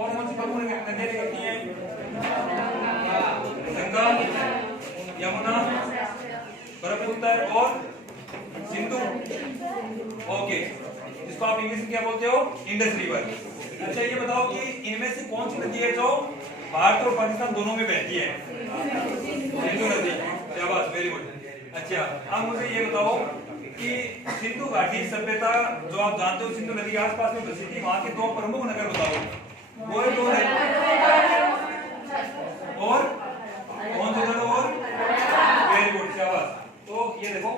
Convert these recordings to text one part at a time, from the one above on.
कौन कौन सी प्रमुख नदियां निकलती हैं? गंगा, यमुना, ब्रह्मपुत्र और सिंधु। ओके, इसको आप इंग्लिश में क्या बोलते हो? Indus river. अच्छा ये बताओ कि इनमें से कौन सी नदी है जो भारत और पाकिस्तान दोनों में बहती है? सिंधु नदी। शाबाश, वेरी गुड। अच्छा अब मुझे ये बताओ कि सिंधु घाटी सभ्यता जो आप जानते हो सिंधु नदी के आसपास में बसी थी, वहां के दो प्रमुख नगर बताओ। वो है दो है और कौन सा नगर? और वेरी गुड, शाबाश। तो ये देखो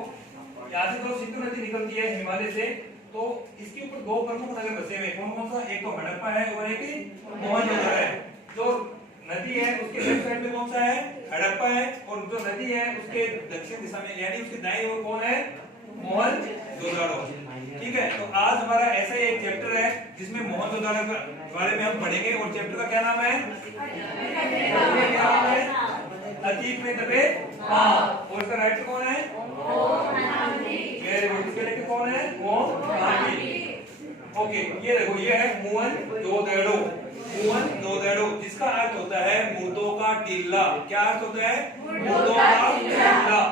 यहाँ से जो सिंधु नदी निकलती है हिमालय से, तो इसके ऊपर दो प्रमुख नगर बसे हुए। कौन कौन सा? एक तो हड़प्पा है और एक मोहनजोदड़ो है। जो नदी है उसके लेफ्ट साइड में कौन सा है? हड़प्पा है, और जो नदी है उसके दक्षिण दिशा में यानी उसके दाईं ओर कौन है? मोहनजोदड़ो। ठीक है, तो आज हमारा ऐसा ही एक चैप्टर है जिसमें मोहनजोदड़ो के बारे में हम पढ़ेंगे, और चैप्टर का क्या नाम है? अतीत में दबे पांव। और इसका राइटर कौन है? Very good. इसके लेके कौन है? ओके, ये देखो ये है मोहनजोदड़ो। मोहनजोदड़ो जिसका अर्थ होता है मुर्दों का टीला। क्या अर्थ होता है? मुर्दों का टीला।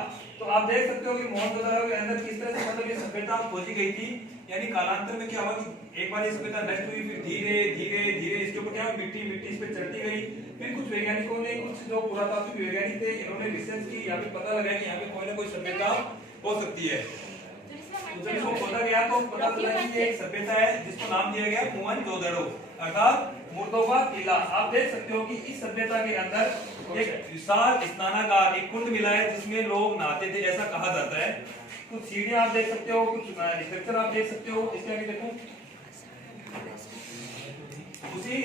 तो आप देख सकते हो कि मोहनजोदड़ो के अंदर किस तरह से मतलब ये सभ्यता खोजी गई थी। यानी कालांतर में क्या हुआ कि एक बार ये सभ्यता नष्ट हुई, फिर धीरे धीरे धीरे इसके ऊपर क्या मिट्टी इस पे चढ़ती गई। फिर कुछ वैज्ञानिकों ने, कुछ जो पुरातात्विक वैज्ञानिक थे, इन्होंने रिसर्च की, यहाँ पे पता लगा कि यहाँ पे कोई ना कोई सभ्यता हो सकती है। तो जब इसको खोदा गया तो पता चला कि ये एक सभ्यता है जिसको नाम दिया गया मोहनजोदड़ो, अर्थात मुर्दों का टीला। आप देख सकते हो कि इस सभ्यता के अंदर एक विशाल स्नानागार, एक कुंड मिला है जिसमें लोग नहाते थे, ऐसा कहा जाता है। कुछ सीढ़ियां आप देख सकते हो, कुछ स्ट्रक्चर आप देख सकते हो। इसके आगे देखो, उसी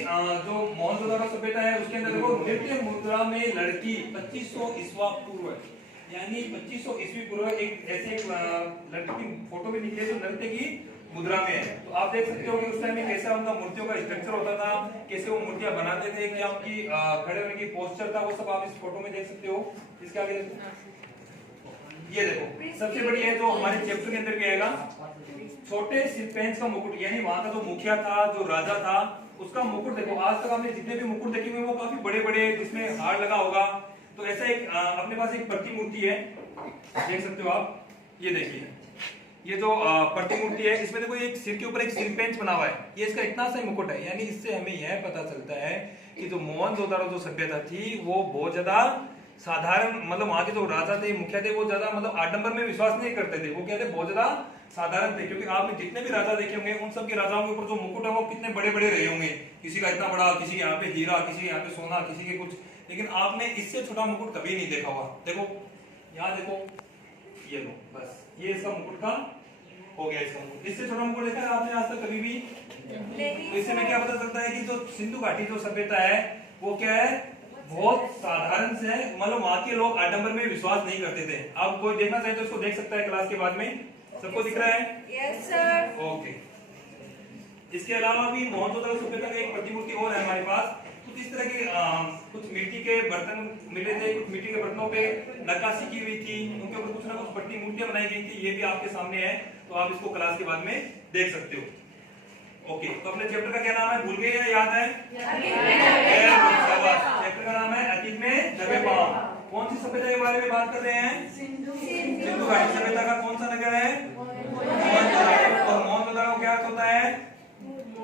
जो मोहनजोदड़ो सभ्यता है उसके अंदर देखो नृत्य मुद्रा में लड़की 2500 ईस्वी पूर्व, यानी 2500 ईस्वी पूर्व एक ऐसे लड़की फोटो में निकले जो नृत्य की मुद्रा में है। तो आप देख सकते हो कि उस टाइम में कैसा उनका मूर्तियों का स्ट्रक्चर होता था, कैसे वो मूर्तियां बनाते थे, क्या उनकी खड़े होने की पोस्चर था, वो सब आप इस फोटो में देख सकते हो। इसके आगे ये देखो सबसे बड़ी है जो हमारे चैप्टर के अंदर क्या आएगा, छोटे सिरपेंच का मुकुट, यानी वहां का जो मुखिया था, जो राजा था, उसका मुकुट देखो। आज तक हमने जितने भी मुकुट देखे हुए वो काफी बड़े बड़े जिसमें हार लगा होगा। तो ऐसा एक अपने पास एक प्रतिमूर्ति है, देख सकते हो आप। ये देखिए ये जो प्रतिमूर्ति है इसमें देखो एक सिर के ऊपर एक सिरपेंच बना हुआ है, ये इसका इतना सा मुकुट है। यानी इससे हमें यह पता चलता है कि जो मोहनजोदड़ो जो सभ्यता थी वो बहुत ज्यादा साधारण, मतलब वहां के जो राजा थे, मुखिया थे, वो ज्यादा मतलब आडंबर में विश्वास नहीं करते थे। वो क्या थे? बहुत ज्यादा साधारण थे। क्योंकि आपने जितने भी राजा देखे होंगे उन सब के राजाओं के ऊपर जो मुकुट है वो कितने बड़े बड़े रहे होंगे। किसी का इतना बड़ा, किसी के यहाँ पे हीरा, किसी के यहाँ पे सोना, किसी के कुछ, लेकिन आपने इससे छोटा मुकुट कभी नहीं देखा हुआ। देखो यहाँ देखो, ये लो, बस ये इसका मुकुट का हो गया। इसका मुकुट, इससे छोटा मुकुट देखा है आपने आज तक कभी भी? तो इससे में क्या पता चलता है कि जो सिंधु घाटी जो सभ्यता है वो क्या है? बहुत साधारण से है। मतलब वहां के लोग आडंबर में विश्वास नहीं करते थे। आप कोई देखना चाहे तो इसको देख सकता है क्लास के बाद में। सबको दिख रहा है? Yes sir. ओके। इसके अलावा भी मोहनजोदड़ो सभ्यता का एक प्रतिमूर्ति और है हमारे पास। कुछ इस तरह के कुछ मिट्टी के बर्तन मिले थे, कुछ मिट्टी के बर्तनों पे नक्काशी की हुई थी, उनके ऊपर कुछ ना कुछ प्रतिमूर्तियां बनाई गई थी। ये भी आपके सामने है, तो आप इसको क्लास के बाद में देख सकते हो। ओके, तो अपने चैप्टर का क्या नाम है? भूल गए या याद है? चैप्टर का नाम है अतीत में दबे पांव। कौन सी सभ्यता के बारे में बात कर रहे हैं? सिंधु घाटी सभ्यता का कौन सा नगर है? मोहनजोदड़ो। और मोहनजोदड़ो क्या अर्थ होता है?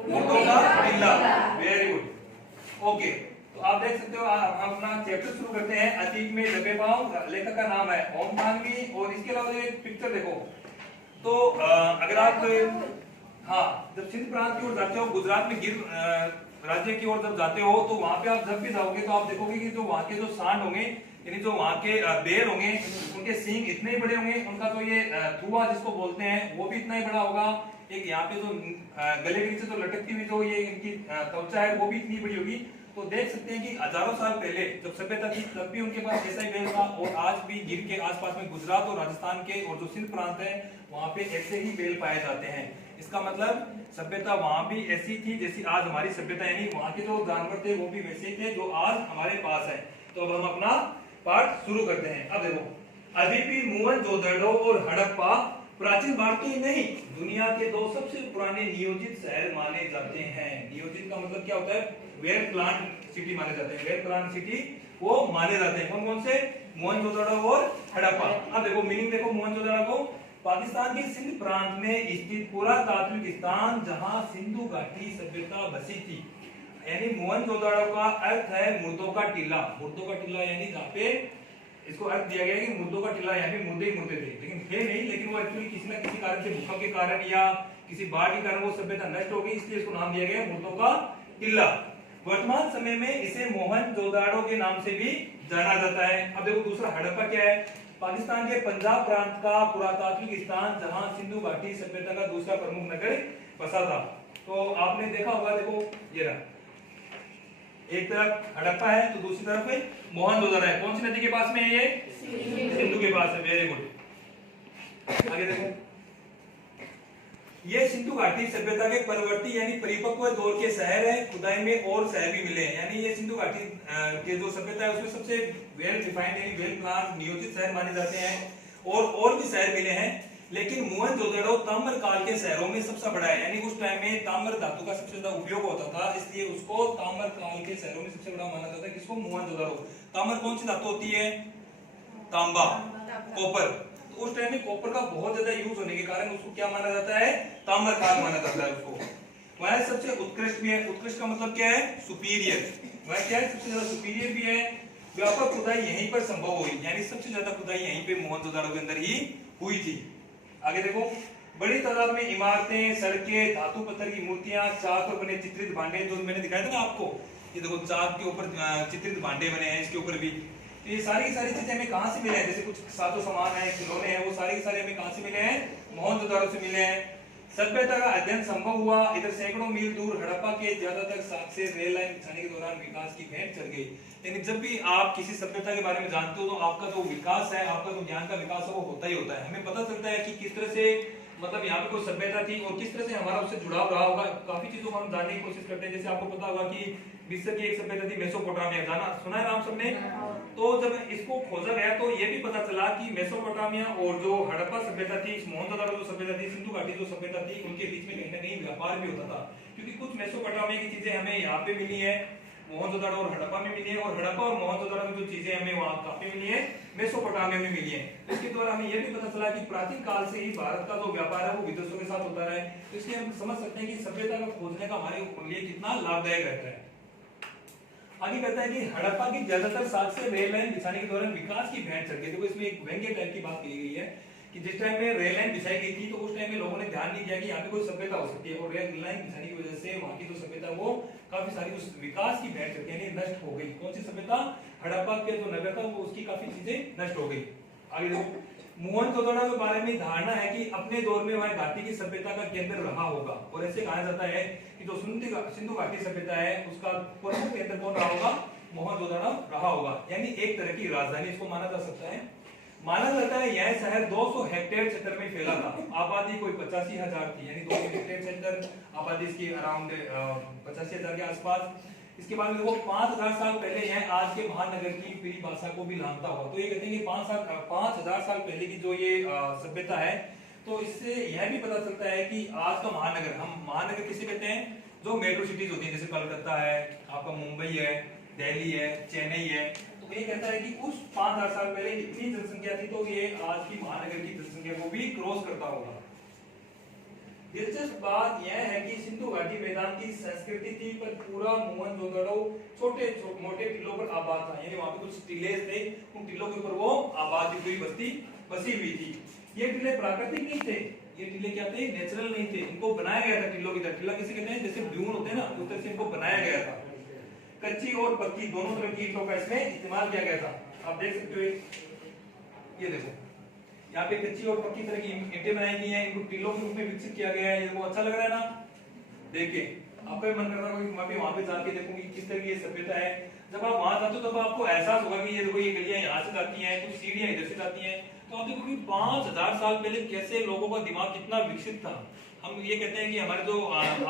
मुर्दों का टीला। Very good. ओके, तो आप देख सकते हो हम अपना चैप्टर शुरू करते हैं। अतीत में दबे पांव, लेखक का नाम है ओम थानवी। और इसके अलावा एक पिक्चर देखो, तो अगर आप जब सिंध प्रांत की ओर जाते हो, गुजरात में गिर राज्य की ओर जब जाते हो, तो वहां पे आप जब भी जाओगे तो आप देखोगे कि जो वहां के जो सांड होंगे, यानी जो वहां के बेर होंगे, उनके सींग इतने ही बड़े होंगे। उनका जो ये थुआ जिसको बोलते हैं वो भी इतना ही बड़ा होगा। एक यहाँ पे जो गले के नीचे जो लटकती हुई जो ये इनकी त्वचा है वो भी इतनी बड़ी होगी। तो देख सकते हैं कि हजारों साल पहले जब सभ्यता थी तब भी उनके पास ऐसा ही बेल था। और आज भी गिर के आसपास में गुजरात और राजस्थान के और जो सिंध प्रांत है वहां पे ऐसे ही बेल पाए जाते हैं। इसका मतलब सभ्यता वहां भी ऐसी थी जैसी आज हमारी सभ्यता, यानी वहां के जो जानवर थे वो भी वैसे ही थे जो आज हमारे पास है। तो अब हम अपना पाठ शुरू करते हैं। अब देखो, अभी भी मोहनजोदड़ो और हड़प्पा प्राचीन भारत के ही नहीं, दुनिया के 2 सबसे पुराने नियोजित शहर माने जाते हैं। नियोजित का मतलब क्या होता है? वेल प्लान सिटी माने जाते हैं। वेल प्लान सिटी वो माने जाते हैं। कौन कौन से? मोहनजोदड़ो और हड़प्पा। अब देखो मीनिंग देखो, मोहनजोदड़ो को पाकिस्तान के सिंध प्रांत में स्थित पुरातात्विक स्थान जहां सिंधु घाटी सभ्यता बसी थी। यानी मोहनजोदड़ो का अर्थ है मुर्दों का टीला। मुर्दों का टीला यानी जहाँ पे इसको अर्थ दिया गया है कि मुर्दों का टीला, यहाँ पे मुर्दे ही मुर्दे थे, लेकिन थे नहीं, लेकिन वो एक्चुअली किसी ना किसी कारण से, भूकंप के कारण या किसी बाढ़ के कारण वो सभ्यता नष्ट हो गई, इसलिए इसको नाम दिया गया मुर्दों का टीला। वर्तमान समय में इसे मोहनजोदड़ो के नाम से भी जाना जाता है। अब देखो दूसरा हड़प्पा क्या है? पाकिस्तान के पंजाब प्रांत का पुरातात्विक स्थान जहां सिंधु घाटी सभ्यता का दूसरा प्रमुख नगर बसा था। तो आपने देखा होगा, देखो ये रहा, एक तरफ हड़प्पा है तो दूसरी तरफ मोहनजोदड़ो है। कौन सी नदी के पास में है ये? सिंधु के पास है। Very good. आगे देखो, ये सिंधु घाटी सभ्यता के परवर्ती यानी परिपक्व दौर के शहर है। खुदाई में और शहर भी मिले हैं, यानी ये सिंधु घाटी के जो सभ्यता है उसमें सबसे वेल डिफाइंड यानी वेल प्लान नियोजित शहर माने जाते हैं, और भी शहर मिले हैं। लेकिन मोहनजोदड़ो ताम्र काल के शहरों में सबसे बड़ा है, यानी उस टाइम में ताम्र धातु का सबसे ज्यादा उपयोग होता था, इसलिए उसको ताम्र काल के शहरों में सबसे बड़ा माना जाता है। किसको? मोहनजोदड़ो। ताम्र कौन सी धातु होती है? तांबा, कॉपर। तो उस टाइम में कॉपर का बहुत ज्यादा यूज होने के कारण उसको क्या माना जाता है? ताम्र काल माना जाता है उसको। वह सबसे उत्कृष्ट भी है। उत्कृष्ट का मतलब क्या है? सुपीरियर। वह क्या है? सबसे ज्यादा सुपीरियर भी है। व्यापक खुदाई यहीं पर संभव हुई, यानी सबसे ज्यादा खुदाई यहीं पे मोहनजोदड़ो के अंदर ही हुई थी। आगे देखो, बड़ी तादाद में इमारतें, सड़कें, धातु पत्थर की मूर्तियां, चाक पर बने चित्रित भांडे, जो मैंने दिखाया था ना आपको, ये देखो चाक के ऊपर चित्रित भांडे बने हैं, इसके ऊपर भी। तो ये सारी की सारी चीजें हमें कहां से मिले हैं? जैसे कुछ साजो सामान है, खिलौने हैं, वो सारे के सारे हमें कहां से मिले हैं? मोहनजोदड़ो से मिले हैं। सभ्यता का अध्ययन संभव हुआ इधर सैकड़ों मील दूर हड़प्पा के ज्यादातर साक्ष्य रेल लाइन बिछाने के दौरान विकास की भेंट चढ़ गई। यानी जब भी आप किसी सभ्यता के बारे में जानते हो तो आपका जो विकास है, आपका जो ज्ञान का विकास है वो होता ही होता है। हमें पता चलता है कि किस तरह से मतलब यहाँ पे कोई सभ्यता थी और किस तरह से हमारा उससे जुड़ाव रहा होगा। काफी चीजों को हम जानने की कोशिश करते हैं। जैसे आपको पता होगा कि मिस्र की एक सभ्यता थी मेसोपोटामिया, जाना सुना है नाम सबने? तो जब इसको खोजा गया तो ये भी पता चला कि मेसोपोटामिया और जो हड़प्पा सभ्यता थी, मोहनजोदड़ो जो सभ्यता थी, सिंधु घाटी जो सभ्यता थी, उनके बीच में कहीं ना कहीं व्यापार भी होता था। क्योंकि कुछ मेसोपोटामिया की चीजें हमें यहाँ पे मिली है, मोहनजोदड़ो और हड़प्पा में मिली है, और हड़प्पा और मोहनजोदड़ो में जो चीजें हमें वहां काफी मिली है मेसोपोटामिया में मिली है। इसके द्वारा हमें यह भी पता चला कि प्राचीन काल से ही भारत का जो व्यापार है वो विदेशों के साथ होता रहा है। तो इसलिए हम समझ सकते हैं कि सभ्यता को खोजने का हमारे लिए कितना लाभदायक रहता है। आगे कहता है कि हड़प्पा की ज्यादातर साक्ष्य रेल लाइन बिछाने के दौरान विकास की भेंट चढ़ गई। देखो इसमें एक व्यंग्य टाइप की बात की गई है कि जिस टाइम में रेल लाइन बिछाई गई थी तो उस टाइम में लोगों ने ध्यान नहीं दिया कि यहाँ पे कोई सभ्यता हो सकती है, और रेल लाइन बिछाने की वजह से वहां की जो सभ्यता वो काफी सारी उस विकास की भेंट चढ़ गई, नष्ट हो गई। कौन सी सभ्यता? हड़प्पा के जो नगर था वो उसकी काफी चीजें नष्ट हो गई। आगे देखो, मोहनजोदड़ो के बारे में धारणा है कि अपने दौर में वह घाटी की सभ्यता का केंद्र रहा होगा, और ऐसे कहा जाता है कि जो सिंधु घाटी सभ्यता है उसका प्रमुख केंद्र कौन रहा होगा? मोहनजोदड़ो रहा होगा, यानी एक तरह की राजधानी इसको माना जा सकता है। माना जाता है यह शहर 200 हेक्टेयर क्षेत्र में फैला था। आबादी कोई 85,000 थी, यानी 200 हेक्टेयर क्षेत्र, आबादी इसकी अराउंड 85,000 के आसपास। इसके बाद में वो 5,000 साल पहले यह आज के महानगर की पीढ़ी भाषा को भी लांघता हुआ। तो ये कहते हैं कि 5,000 साल पहले की जो ये सभ्यता है, तो इससे यह भी पता चलता है कि आज का महानगर, हम महानगर किसे कहते हैं? जो मेट्रो सिटीज होती है, जैसे कलकत्ता है, आपका मुंबई है, दिल्ली है, चेन्नई है। तो ये कहता है कि उस 5,000 साल पहले इतनी जनसंख्या थी, तो ये आज की महानगर की जनसंख्या को भी क्रॉस करता होगा। दिलचस्प बात यह है कि सिंधु घाटी मैदान की संस्कृति थी, पर पूरा मोहनजोदड़ो छोटे मोटे टीलों पर आबाद था, यानी वहां पे कुछ टीले थे, उन टीलों के ऊपर वो आबादी हुई बस्ती बसी हुई थी। ये टीले प्राकृतिक नहीं थे, ये टीले क्या थे? नेचुरल नहीं थे, इनको बनाया गया था टीलों की तरह। टीला किसे कहते हैं? जैसे ड्यून होते हैं ना, उस तरह से इनको बनाया गया था। कच्ची और पक्की दोनों तरह की ईंटों का इसमें इस्तेमाल किया गया था। आप देख सकते हो, ये देखो यहाँ पे कच्ची और पक्की तरह की ईंटें बनाई गई हैं, इनको टीलों के रूप में विकसित किया गया है। ये वो अच्छा लग रहा है ना देख के? आपका भी मन करता होगा कि मैं भी वहां पे जाके देखूंगी किस तरह की ये सभ्यता है। जब आप वहां जाते हो तब आपको एहसास होगा कि ये देखो ये गलियां यहाँ से जाती हैं, कुछ सीढ़ियां इधर से जाती हैं। तो आप देखो कि 5,000 साल पहले कैसे लोगों का दिमाग कितना विकसित था। हम ये कहते हैं कि हमारे जो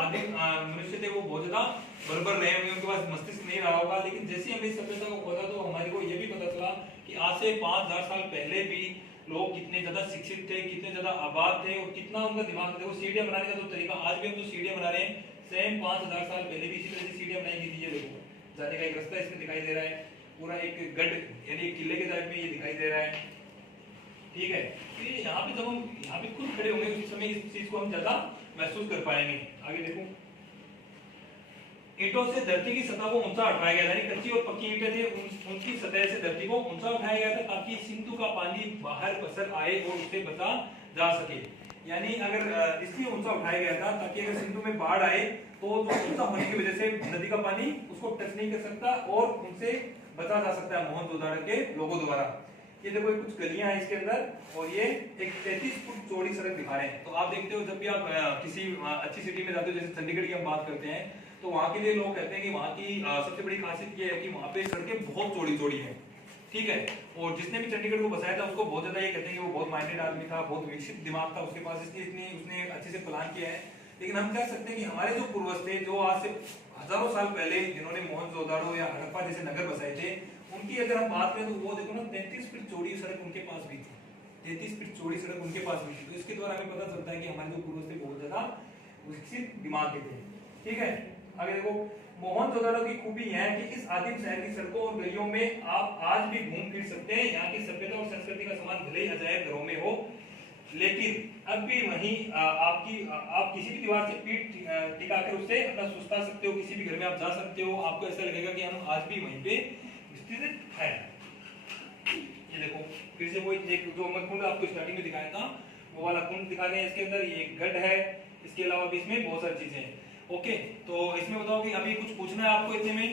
आदिम मनुष्य थे वो बहुत ज्यादा बर्बर रहे होंगे, उनके पास मस्तिष्क नहीं रहा होगा। लेकिन जैसे हमने इस सभ्यता को खोजा तो हमारे को ये भी पता चला कि आज से 5,000 साल पहले भी लोग कितने ज्यादा शिक्षित थे, कितने ज्यादा आबाद थे और कितना उनका दिमाग। देखो सीढ़ियां बनाने का जो तरीका, आज भी हम जो सीढ़ियां बना रहे हैं सेम 5000 साल पहले भी इसी तरह से सीढ़ियां बनाई गई थी। ये देखो जाने का एक रास्ता इसमें दिखाई दे रहा है, पूरा एक गढ़ यानी किले के टाइप में ये दिखाई दे रहा है, ठीक है। तो ये यहाँ पे जब हम यहाँ पे खुद खड़े होंगे उस समय इस चीज को हम ज्यादा महसूस कर पाएंगे। आगे देखो, ईंटों से धरती की सतह को ऊंचा उठाया गया था, यानी कच्ची और पक्की ईंटें थी, उनकी सतह से धरती को ऊंचा उठाया गया था ताकि सिंधु का पानी बाहर पसर आए और उसे बचा जा सके। यानी अगर इसलिए ऊंचा उठाया गया था ताकि अगर सिंधु में बाढ़ आए तो जो ऊंचा होने की वजह से नदी का पानी उसको टच नहीं कर सकता और उनसे बचा जा सकता है मोहनजोदड़ो के लोगों द्वारा। ये देखो कुछ गलियां हैं इसके अंदर और ये एक 33 फुट चौड़ी सड़क दिखा रहे हैं। तो आप देखते हो जब भी आप किसी अच्छी सिटी में जाते हो, जैसे चंडीगढ़ की हम बात करते हैं, तो वहां के लिए लोग कहते हैं कि वहां की सबसे बड़ी खासियत ये है कि वहां पे सड़कें बहुत चौड़ी चौड़ी हैं, ठीक है। और जिसने भी चंडीगढ़ को बसाया था उसको बहुत ज्यादा ये कहते हैं कि वो बहुत माइंडेड आदमी था, बहुत विकसित दिमाग था उसके पास, इसलिए इतनी उसने अच्छे से प्लान किया है। लेकिन हम कह सकते हैं कि हमारे जो पूर्वज थे, जो आज से हजारों साल पहले जिन्होंने मोहनजोदड़ो या हड़प्पा जैसे नगर बसाए थे, उनकी अगर हम बात करें तो वो देखो ना 33 फीट चौड़ी सड़क उनके पास भी थी, 33 फीट चौड़ी सड़क उनके पास भी थी। तो इसके द्वारा हमें पता चलता है कि हमारे जो पूर्वज थे बहुत ज्यादा विकसित दिमाग के थे, ठीक है। आगे देखो, मोहनजोदड़ो की खूबी यह है कि इस आदिम शहर की सड़कों और गलियों में आप आज भी घूम फिर सकते हैं। यहाँ की सभ्यता और संस्कृति का समान भले ही अजायब घरों में हो, लेकिन अब भी वहीं आप किसी भी दीवार से पीठ टिकाकर उससे अपना सुस्ता सकते हो, किसी भी घर में आप जा सकते हो, आपको ऐसा लगेगा कि हम आज भी वहीं पे स्थित है। ये देखो फिर से वो एक जो मैं कुंड आपको स्टार्टिंग में दिखाया था वो वाला कुंड दिखा रहे हैं इसके अंदर, ये एक गढ़ है, इसके अलावा भी इसमें बहुत सारी चीजें हैं। ओके, तो इसमें बताओ कि अभी कुछ पूछना है आपको इतने में?